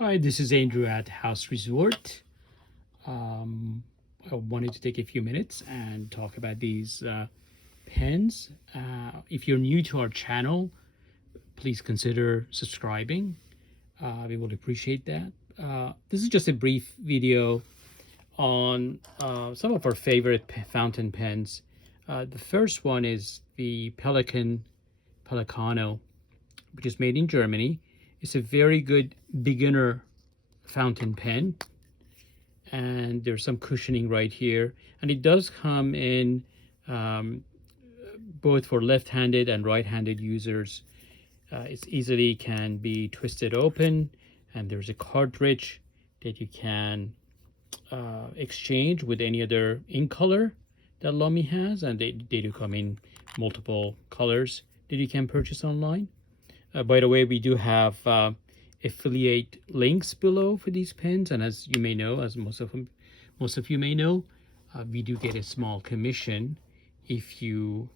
Hi, this is Andrew at House Resort. I wanted to take a few minutes and talk about these pens. If you're new to our channel, please consider subscribing. We would appreciate that. This is just a brief video on some of our favorite fountain pens. The first one is the Pelicano, which is made in Germany. It's a very good beginner fountain pen, and there's some cushioning right here, and it does come in both for left-handed and right-handed users. It easily can be twisted open, and there's a cartridge that you can exchange with any other ink color that Lamy has, and they do come in multiple colors that you can purchase online. By the way, we do have affiliate links below for these pens, and as you may know, as most of you may know, we do get a small commission if you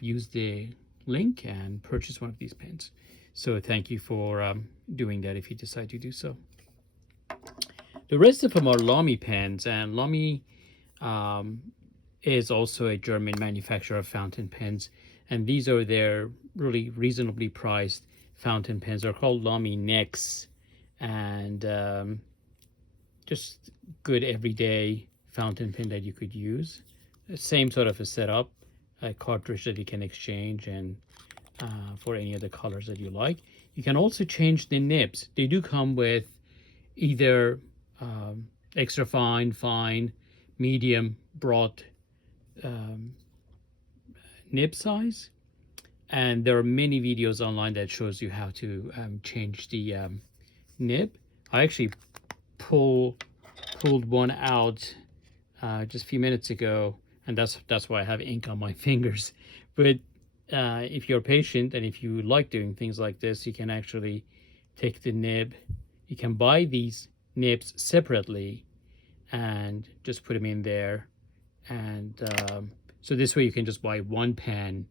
use the link and purchase one of these pens. So thank you for doing that if you decide to do so. The rest of them are Lamy pens, and Lamy is also a German manufacturer of fountain pens, and these are their really reasonably priced fountain pens. They're called Lamy Necks, and just good everyday fountain pen that you could use. Same sort of a setup, a cartridge that you can exchange, and for any other colors that you like. You can also change the nibs. They do come with either extra fine, fine, medium, broad nib size, and there are many videos online that shows you how to change the nib. I actually pulled one out just a few minutes ago, and that's why I have ink on my fingers. But if you're patient and if you like doing things like this, you can actually take the nib. You can buy these nibs separately and just put them in there, and so this way you can just buy one pen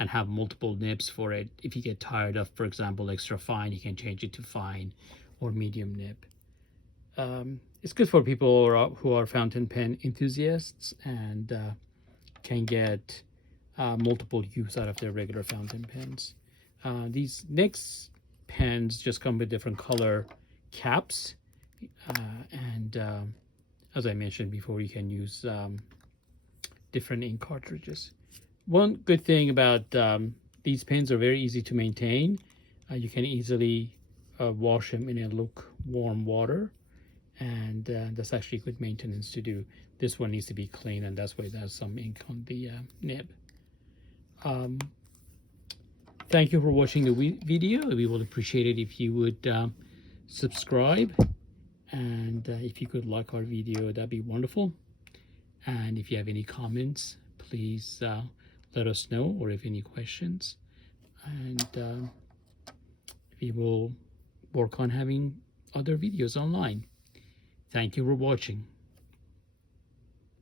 and have multiple nibs for it. If you get tired of, for example, extra fine, you can change it to fine or medium nib. It's good for people who are fountain pen enthusiasts and can get multiple use out of their regular fountain pens. These next pens just come with different color caps, and as I mentioned before, you can use different ink cartridges. One good thing about these pens are very easy to maintain. You can easily wash them in a lukewarm water, and that's actually good maintenance to do. This one needs to be clean, and that's why there's some ink on the nib. Thank you for watching the video. We will appreciate it if you would subscribe, and if you could like our video, that'd be wonderful. And if you have any comments, please let us know, or if any questions, and we will work on having other videos online. Thank you for watching.